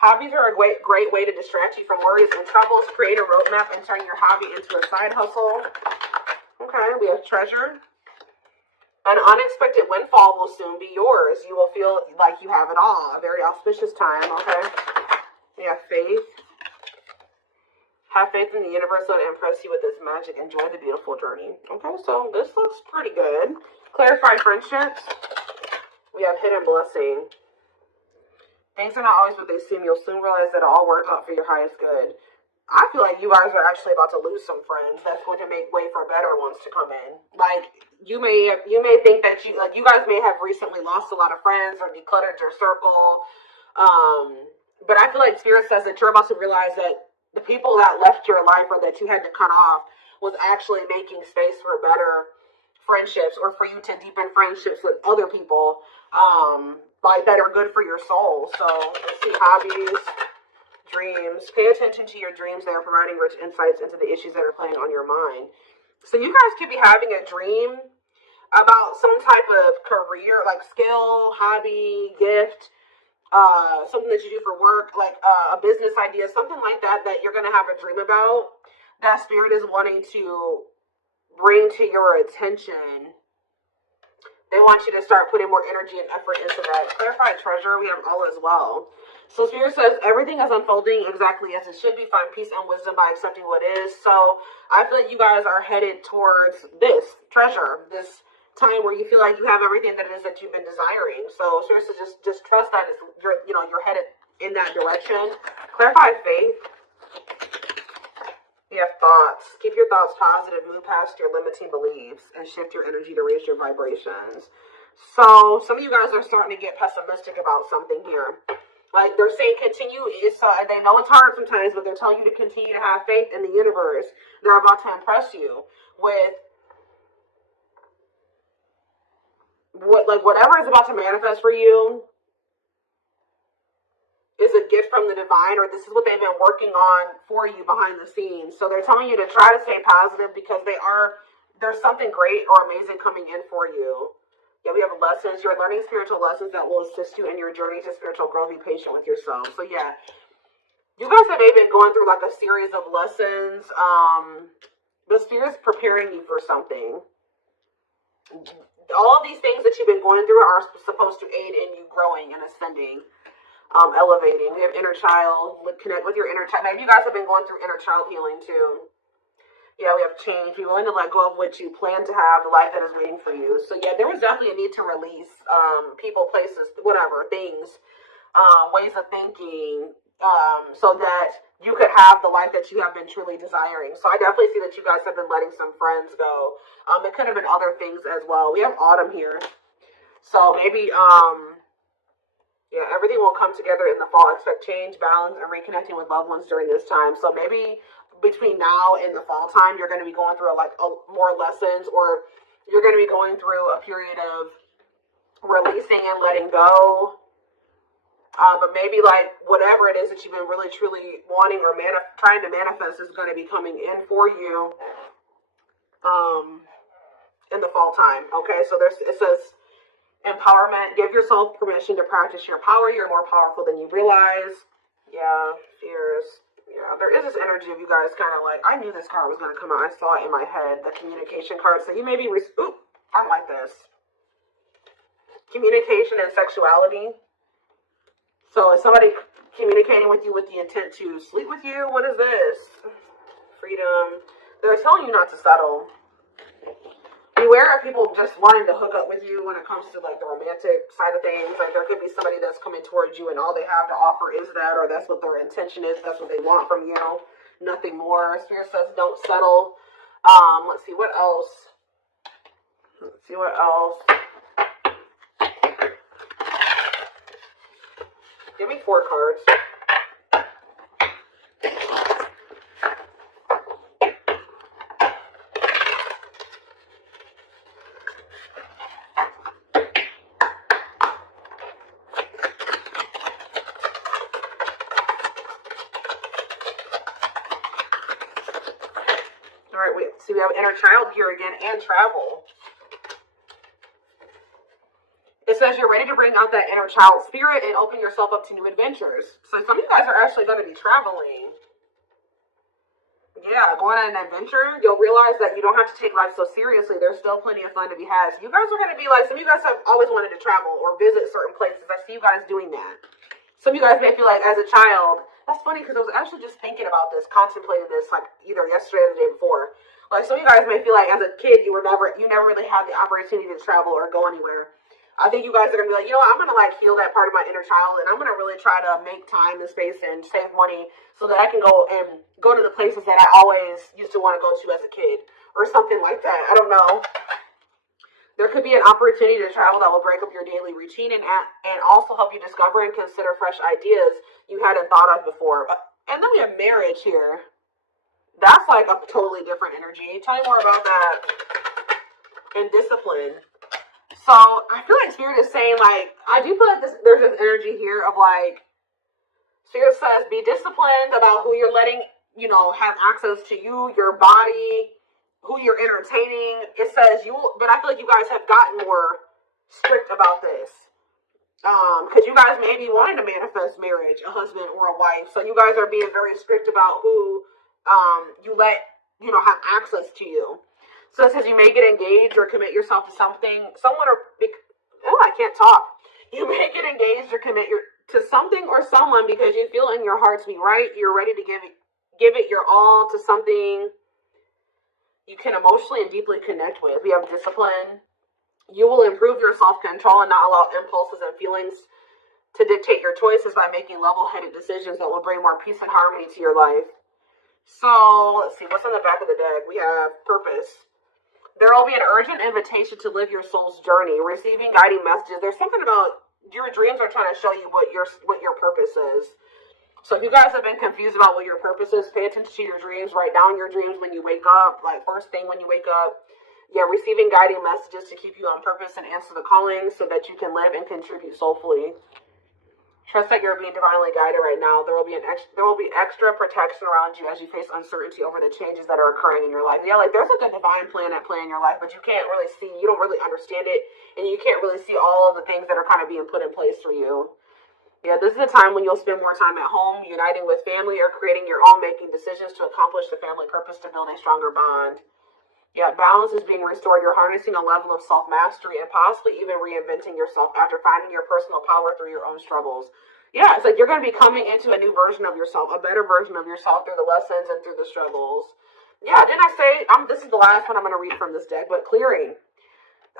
Hobbies are a great way to distract you from worries and troubles. Create a roadmap and turn your hobby into a side hustle. Okay, we have treasure. An unexpected windfall will soon be yours. You will feel like you have it all. A very auspicious time, okay? We have faith. Have faith in the universe. Let it impress you with its magic. Enjoy the beautiful journey. Okay, so this looks pretty good. Clarify friendships. We have hidden blessing. Things are not always what they seem. You'll soon realize that it all worked out for your highest good. I feel like you guys are actually about to lose some friends. That's going to make way for better ones to come in. Like you may think that you guys may have recently lost a lot of friends or decluttered your circle. But I feel like Spirit says that you're about to realize that the people that left your life or that you had to cut off was actually making space for better friendships or for you to deepen friendships with other people. Like that are good for your soul. So let's see, hobbies. Dreams. Pay attention to your dreams. They are providing rich insights into the issues that are playing on your mind. So you guys could be having a dream about some type of career, like skill, hobby, gift, something that you do for work, like a business idea, something like that, that you're going to have a dream about. That Spirit is wanting to bring to your attention. They want you to start putting more energy and effort into that. Clarified treasure, we have all as well. So Spirit says everything is unfolding exactly as it should be. Find peace and wisdom by accepting what is. So I feel like you guys are headed towards this treasure, this time where you feel like you have everything that it is that you've been desiring. So Spirit says just trust that you're headed in that direction. Clarified faith. You have thoughts. Keep your thoughts positive. Move past your limiting beliefs and shift your energy to raise your vibrations. So some of you guys are starting to get pessimistic about something here. Like they're saying continue. They know it's hard sometimes, but they're telling you to continue to have faith in the universe. They're about to impress you with whatever is about to manifest for you is a gift from the divine, or this is what they've been working on for you behind the scenes. So they're telling you to try to stay positive because there's something great or amazing coming in for you. Yeah, we have lessons. You're learning spiritual lessons that will assist you in your journey to spiritual growth. Be patient with yourself. So yeah, you guys have maybe been going through like a series of lessons. The Spirit's preparing you for something. All of these things that you've been going through are supposed to aid in you growing and ascending, elevating. We have inner child. Connect with your inner child. Maybe you guys have been going through inner child healing too. Yeah, we have change. Be willing to let go of what you plan to have, the life that is waiting for you. So yeah, there was definitely a need to release people, places, whatever, things, ways of thinking, so that you could have the life that you have been truly desiring. So I definitely see that you guys have been letting some friends go. It could have been other things as well. We have autumn here. So maybe, yeah, everything will come together in the fall. Expect change, balance, and reconnecting with loved ones during this time. So maybe between now and the fall time, you're going to be going through more lessons, or you're going to be going through a period of releasing and letting go. But maybe like whatever it is that you've been really truly wanting or trying to manifest is going to be coming in for you in the fall time. Okay, so it says empowerment. Give yourself permission to practice your power. You're more powerful than you realize. Yeah, fears. Yeah, there is this energy of you guys kind of like, I knew this card was going to come out. I saw it in my head, the communication card. So you may be, ooh, I like this. Communication and sexuality. So is somebody communicating with you with the intent to sleep with you? What is this? Freedom. They're telling you not to settle. Beware of people just wanting to hook up with you when it comes to like the romantic side of things. Like there could be somebody that's coming towards you and all they have to offer is that, or that's what their intention is. That's what they want from you. Nothing more. Spirit says don't settle. Let's see what else. Give me 4 cards. See, we have inner child here again and travel. It's says you're ready to bring out that inner child spirit and open yourself up to new adventures. So some of you guys are actually going to be traveling. Yeah, going on an adventure. You'll realize that you don't have to take life so seriously. There's still plenty of fun to be had. So you guys are going to be like, some of you guys have always wanted to travel or visit certain places. I see you guys doing that. Some of you guys may feel like as a child, that's funny because I was actually just thinking about this, contemplating this like either yesterday or the day before. Like some of you guys may feel like as a kid, you never really had the opportunity to travel or go anywhere. I think you guys are going to be like, you know what, I'm going to like heal that part of my inner child, and I'm going to really try to make time and space and save money so that I can go to the places that I always used to want to go to as a kid or something like that. I don't know. There could be an opportunity to travel that will break up your daily routine and also help you discover and consider fresh ideas you hadn't thought of before. And then we have marriage here. That's like a totally different energy. Tell me more about that. And discipline. So I feel like Spirit is saying, like, I do feel like there's this energy here of like, Spirit says, be disciplined about who you're letting, have access to you, your body, who you're entertaining. It says but I feel like you guys have gotten more strict about this. Because you guys may be wanting to manifest marriage, a husband or a wife. So you guys are being very strict about who you let, have access to you. So it says you may get engaged or commit yourself to something, I can't talk. You may get engaged or commit to something or someone because you feel in your heart to be right. You're ready to give it your all to something you can emotionally and deeply connect with. We have discipline. You will improve your self-control and not allow impulses and feelings to dictate your choices by making level-headed decisions that will bring more peace and harmony to your life. So let's see, what's on the back of the deck? We have purpose. There will be an urgent invitation to live your soul's journey, receiving guiding messages. There's something about your dreams are trying to show you what your purpose is. So if you guys have been confused about what your purpose is, pay attention to your dreams. Write down your dreams when you wake up, like first thing when you wake up. Yeah, receiving guiding messages to keep you on purpose and answer the calling so that you can live and contribute soulfully. Trust that you're being divinely guided right now. There will be extra protection around you as you face uncertainty over the changes that are occurring in your life. Yeah, like there's like a divine plan at play in your life, but you can't really see, you don't really understand it, and you can't really see all of the things that are kind of being put in place for you. Yeah, this is a time when you'll spend more time at home, uniting with family, or creating your own, making decisions to accomplish the family purpose to build a stronger bond. Yeah, balance is being restored. You're harnessing a level of self-mastery and possibly even reinventing yourself after finding your personal power through your own struggles. Yeah, it's like you're going to be coming into a new version of yourself, a better version of yourself through the lessons and through the struggles. Yeah, didn't I say, this is the last one I'm going to read from this deck, but clearing.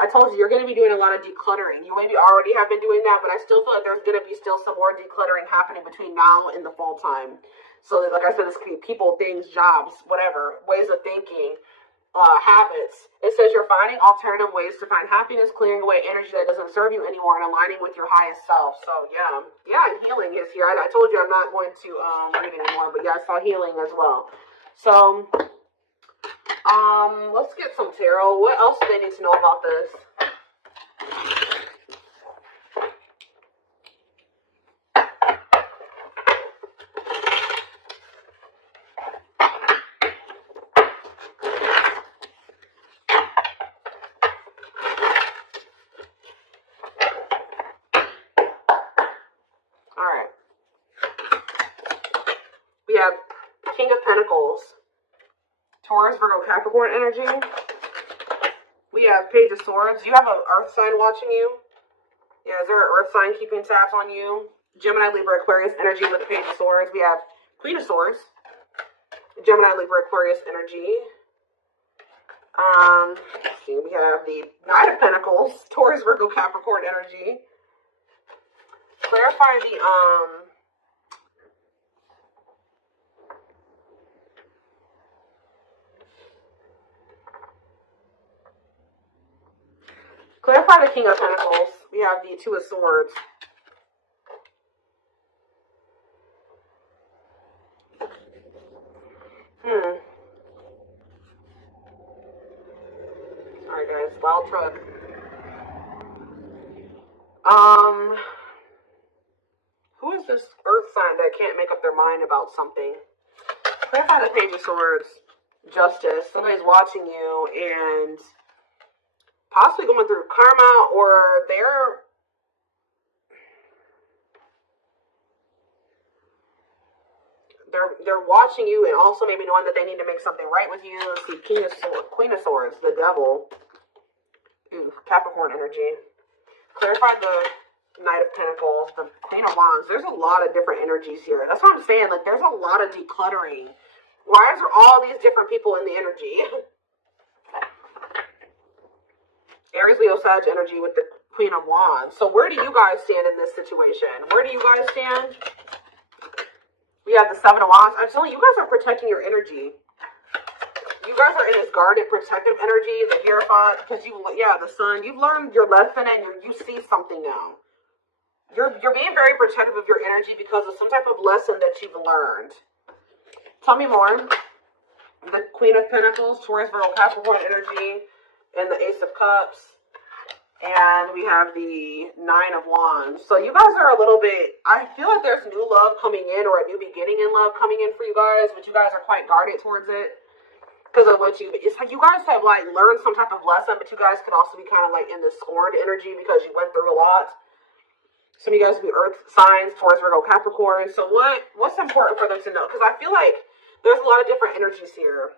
I told you, you're going to be doing a lot of decluttering. You maybe already have been doing that, but I still feel like there's going to be still some more decluttering happening between now and the fall time. So, like I said, this could be people, things, jobs, whatever, ways of thinking. Habits. It says you're finding alternative ways to find happiness, clearing away energy that doesn't serve you anymore, and aligning with your highest self. So yeah, healing is here. I told you I'm not going to read anymore, but yeah, I saw healing as well. So let's get some tarot. What else do they need to know about this? King of Pentacles, Taurus, Virgo, Capricorn energy. We have Page of Swords. You have an earth sign watching you. Yeah, is there an earth sign keeping tabs on you? Gemini, Libra, Aquarius energy with the Page of Swords. We have Queen of Swords, Gemini, Libra, Aquarius energy. Let's see, we have the Knight of Pentacles, Taurus, Virgo, Capricorn energy. Clarify the Clarify the King of Pentacles. We have the Two of Swords. Alright guys, loud truck. Who is this earth sign that can't make up their mind about something? Clarify the Page of Swords. Justice. Somebody's watching you and possibly going through karma, or they're they're watching you and also maybe knowing that they need to make something right with you. Let's see, Queen of Swords, the Devil. Ooh, Capricorn energy. Clarify the Knight of Pentacles, the Queen of Wands. There's a lot of different energies here. That's what I'm saying. Like, there's a lot of decluttering. Why is there all these different people in the energy? Aries, Leo, Sag energy with the Queen of Wands. So where do you guys stand in this situation? Where do you guys stand? We have the Seven of Wands. I'm telling you, you guys are protecting your energy. You guys are in this guarded, protective energy, the Hierophant, because the Sun. You've learned your lesson and you see something now. You're being very protective of your energy because of some type of lesson that you've learned. Tell me more. The Queen of Pentacles, Taurus, Virgo, Capricorn energy, and the Ace of Cups. And we have the Nine of Wands. So you guys are a little bit, I feel like there's new love coming in or a new beginning in love coming in for you guys, but you guys are quite guarded towards it. Because of what it's like you guys have like learned some type of lesson, but you guys could also be kind of like in the scorned energy because you went through a lot. Some of you guys will be earth signs, Taurus, Virgo, Capricorn. So what's important for them to know? Because I feel like there's a lot of different energies here.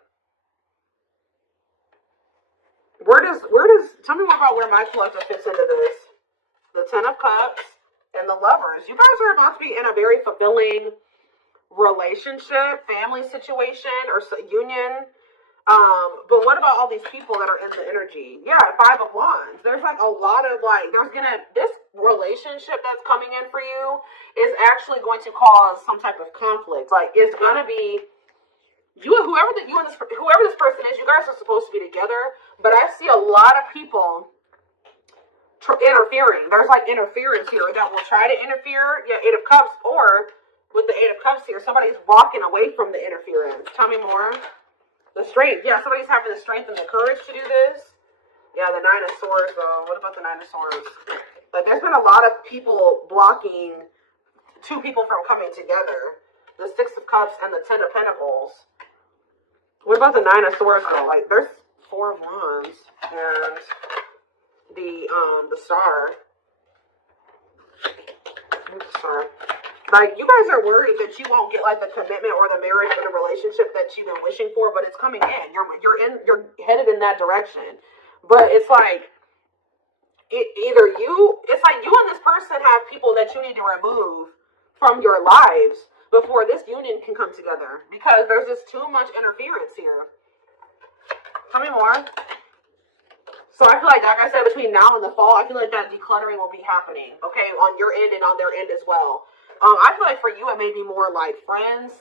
Where does tell me more about where my collective fits into this? The Ten of Cups and the Lovers. You guys are about to be in a very fulfilling relationship, family situation, or union. But what about all these people that are in the energy? Yeah, Five of Wands. There's like a lot of like, this relationship that's coming in for you is actually going to cause some type of conflict. Like, it's gonna be whoever this person is. You guys are supposed to be together, but I see a lot of people interfering. There's like interference here that will try to interfere. Yeah, Eight of Cups, or with the Eight of Cups here, somebody's walking away from the interference. Tell me more. The strength. Yeah, somebody's having the strength and the courage to do this. Yeah, the Nine of Swords, though. What about the Nine of Swords? Like, there's been a lot of people blocking two people from coming together. The Six of Cups and the Ten of Pentacles. What about the Nine of Swords, though? Like, there's Four of Wands and the Star. Star. Like, you guys are worried that you won't get like the commitment or the marriage or the relationship that you've been wishing for, but it's coming in. You're headed in that direction. But it's like it's like you and this person have people that you need to remove from your lives before this union can come together, because there's just too much interference here. Tell me more. So I feel like I said, between now and the fall, I feel like that decluttering will be happening, okay, on your end and on their end as well. I feel like for you, it may be more like friends.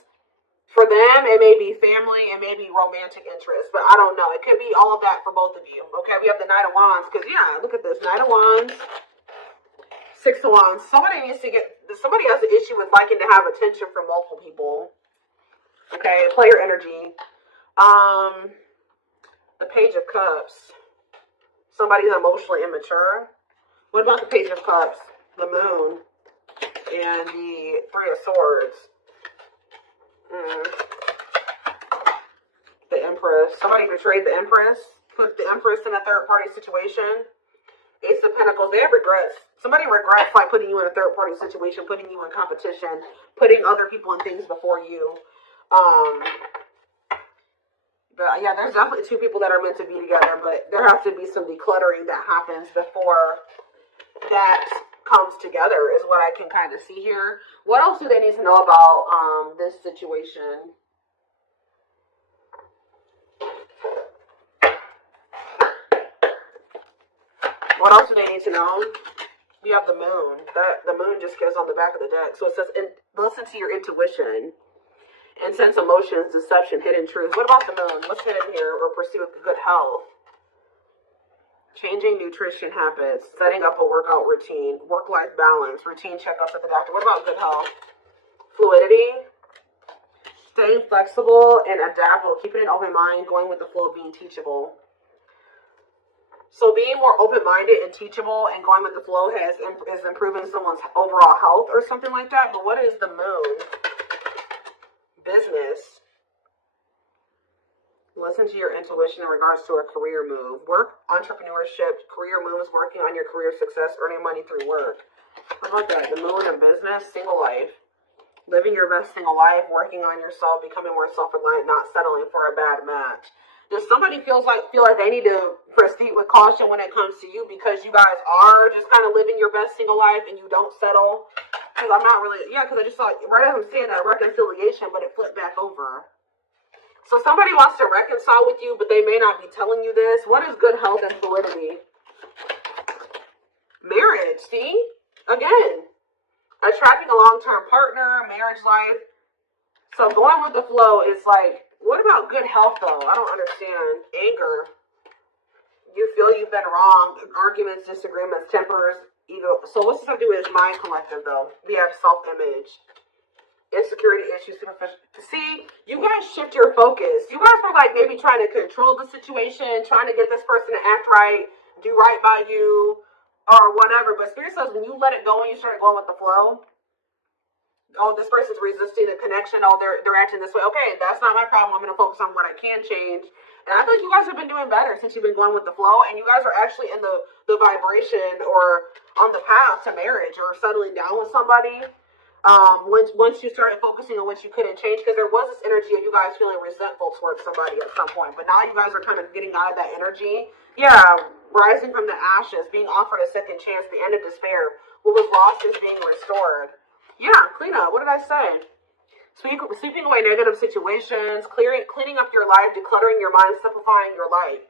For them, it may be family and maybe romantic interest. But I don't know. It could be all of that for both of you. Okay, we have the Knight of Wands. Because, yeah, look at this. Knight of Wands. Six of Wands. Somebody has an issue with liking to have attention from multiple people. Okay, player energy. The Page of Cups. Somebody's emotionally immature. What about the Page of Cups? The Moon. And the Three of Swords. The Empress. Somebody betrayed the Empress. Put the Empress in a third-party situation. Ace of Pentacles. They have regrets. Somebody regrets like putting you in a third-party situation, putting you in competition, putting other people and things before you. But yeah, there's definitely two people that are meant to be together, but there has to be some decluttering that happens before that comes together, is what I can kind of see here. What else do they need to know about this situation? What else do they need to know? We have the Moon. The Moon just goes on the back of the deck. So it says, listen to your intuition and sense emotions, deception, hidden truth. What about the Moon? What's hidden here? Or pursue good health. Changing nutrition habits, setting up a workout routine, work-life balance, routine checkups at the doctor. What about good health? Fluidity, staying flexible and adaptable, keeping an open mind, going with the flow, being teachable. So being more open-minded and teachable and going with the flow is improving someone's overall health or something like that. But what is the Moon? Business. Listen to your intuition in regards to a career move. Work, entrepreneurship, career moves, working on your career success, earning money through work. How about that? The Moon in business, single life. Living your best single life, working on yourself, becoming more self-reliant, not settling for a bad match. Does somebody feel like they need to proceed with caution when it comes to you because you guys are just kind of living your best single life and you don't settle? Because I'm not really, because I just saw, right as I'm seeing that reconciliation, but it flipped back over. So somebody wants to reconcile with you, but they may not be telling you this. What is good health and fluidity? Marriage, see? Again, attracting a long-term partner, marriage life. So going with the flow is like, what about good health, though? I don't understand. Anger. You feel you've been wrong. Arguments, disagreements, tempers, ego. So what's this have to do with mind collective, though? We have self-image. Insecurity issues. See, you guys shift your focus. You guys were like maybe trying to control the situation, trying to get this person to act right, do right by you, or whatever. But Spirit says when you let it go and you start going with the flow, oh, this person's resisting a connection. Oh, they're acting this way. Okay, that's not my problem. I'm going to focus on what I can change. And I feel like you guys have been doing better since you've been going with the flow. And you guys are actually in the vibration or on the path to marriage or settling down with somebody. Once you started focusing on what you couldn't change, because there was this energy of you guys feeling resentful towards somebody at some point. But now you guys are kind of getting out of that energy. Yeah, rising from the ashes, being offered a second chance, the end of despair. What was lost is being restored. Yeah, clean up. What did I say? Sweeping away negative situations, cleaning up your life, decluttering your mind, simplifying your life.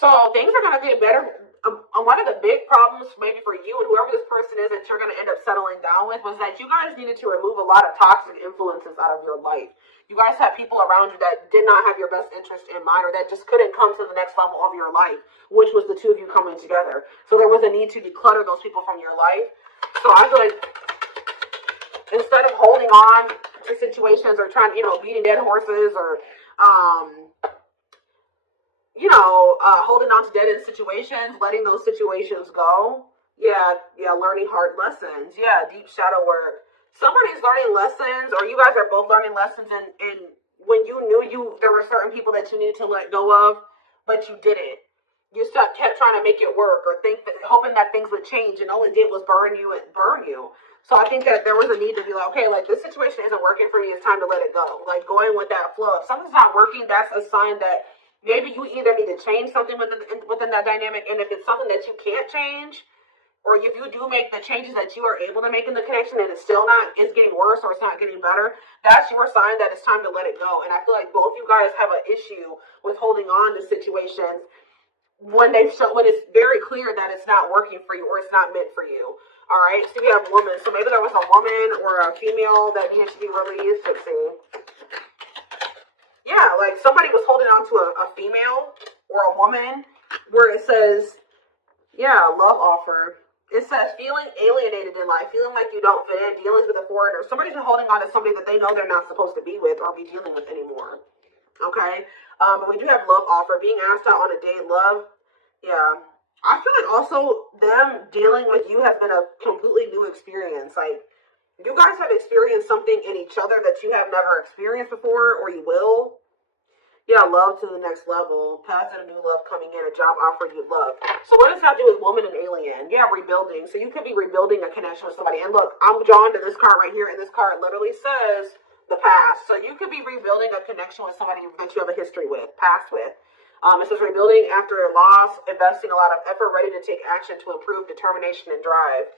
So things are going to get better. One of the big problems maybe for you and whoever this person is that you're going to end up settling down with was that you guys needed to remove a lot of toxic influences out of your life. You guys had people around you that did not have your best interest in mind or that just couldn't come to the next level of your life, which was the two of you coming together. So there was a need to declutter those people from your life. So I feel like instead of holding on to situations or trying, beating dead horses or, holding on to dead end situations, letting those situations go. Yeah, learning hard lessons. Yeah, deep shadow work. Somebody's learning lessons or you guys are both learning lessons in when you knew there were certain people that you needed to let go of, but you didn't. You kept trying to make it work or hoping that things would change, and all it did was burn you. So I think that there was a need to be like, okay, like this situation isn't working for me. It's time to let it go. Like going with that flow. If something's not working, that's a sign that maybe you either need to change something within that dynamic, and if it's something that you can't change, or if you do make the changes that you are able to make in the connection and it's getting worse or it's not getting better, that's your sign that it's time to let it go. And I feel like both you guys have an issue with holding on to situations when it's very clear that it's not working for you or it's not meant for you. All right, so we have woman. So maybe there was a woman or a female that needed to be released. Let's see. Yeah, like somebody was holding on to a female or a woman where it says, love offer. It says feeling alienated in life, feeling like you don't fit in, dealings with a foreigner. Somebody's been holding on to somebody that they know they're not supposed to be with or be dealing with anymore. Okay? But we do have love offer, being asked out on a date, love. Yeah. I feel like also them dealing with you has been a completely new experience. Like, you guys have experienced something in each other that you have never experienced before, or you will. Yeah, love to the next level. Positive new love coming in, a job offer you love. So what does that do with woman and alien? Yeah, rebuilding. So you could be rebuilding a connection with somebody. And look, I'm drawn to this card right here, and this card literally says the past. So you could be rebuilding a connection with somebody that you have a history with, past with. It says rebuilding after a loss, investing a lot of effort, ready to take action to improve determination and drive.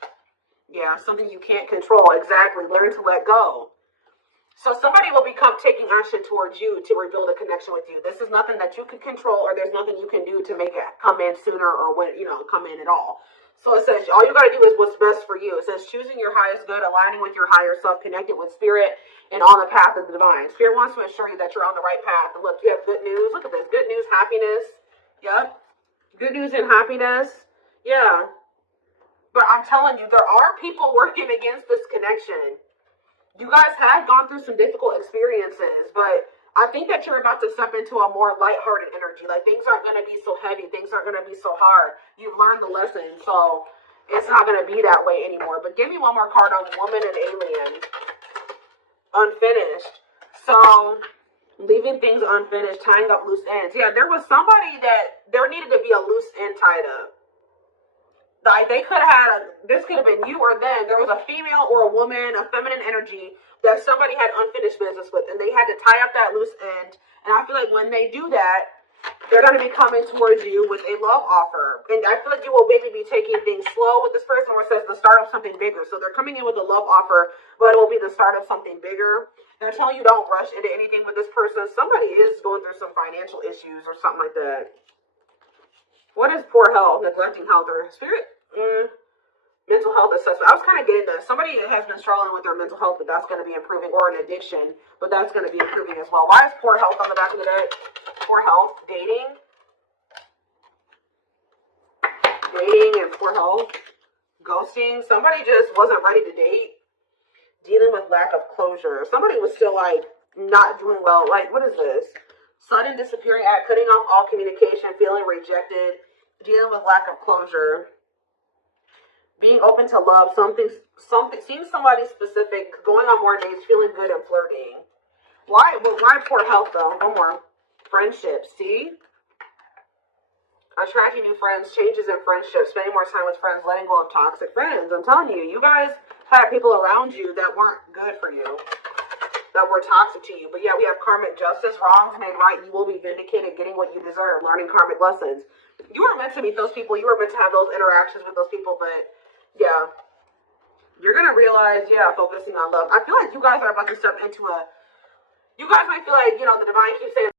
Yeah, something you can't control. Exactly. Learn to let go. So somebody will become taking action towards you to rebuild a connection with you. This is nothing that you can control, or there's nothing you can do to make it come in sooner or when, come in at all. So it says all you got to do is what's best for you. It says choosing your highest good, aligning with your higher self, connected with spirit, and on the path of the divine. Spirit wants to assure you that you're on the right path. And look, you have good news. Look at this. Good news, happiness. Yep. Good news and happiness. Yeah. But I'm telling you, there are people working against this connection. You guys have gone through some difficult experiences, but I think that you're about to step into a more lighthearted energy. Like, things aren't going to be so heavy. Things aren't going to be so hard. You've learned the lesson, so it's not going to be that way anymore. But give me one more card on woman and alien. Unfinished. So, leaving things unfinished, tying up loose ends. Yeah, there was somebody that there needed to be a loose end tied up. Like, they could have had, this could have been you or them. There was a female or a woman, a feminine energy that somebody had unfinished business with, and they had to tie up that loose end. And I feel like when they do that, they're going to be coming towards you with a love offer. And I feel like you will maybe be taking things slow with this person, where it says the start of something bigger. So they're coming in with a love offer, but it will be the start of something bigger. They're telling you don't rush into anything with this person. Somebody is going through some financial issues or something like that. What is poor health, neglecting health, or spirit? Mental health assessment. I was kind of getting that. Somebody has been struggling with their mental health, but that's going to be improving, or an addiction, but that's going to be improving as well. Why is poor health on the back of the deck? Poor health, dating. Dating and poor health. Ghosting. Somebody just wasn't ready to date. Dealing with lack of closure. Somebody was still like not doing well. Like, what is this? Sudden disappearing act, cutting off all communication, feeling rejected, dealing with lack of closure, being open to love, something, seeing somebody specific, going on more dates, feeling good and flirting. Why poor health though? One more. Friendships, see? Attracting new friends, changes in friendships, spending more time with friends, letting go of toxic friends. I'm telling you, you guys had people around you that weren't good for you, that were toxic to you. But yeah, we have karmic justice, wrongs made right. You will be vindicated, getting what you deserve, learning karmic lessons. You were meant to meet those people. You were meant to have those interactions with those people. But yeah, you're going to realize, yeah, focusing on love. I feel like you guys are about to step into you guys might feel like, the divine keeps saying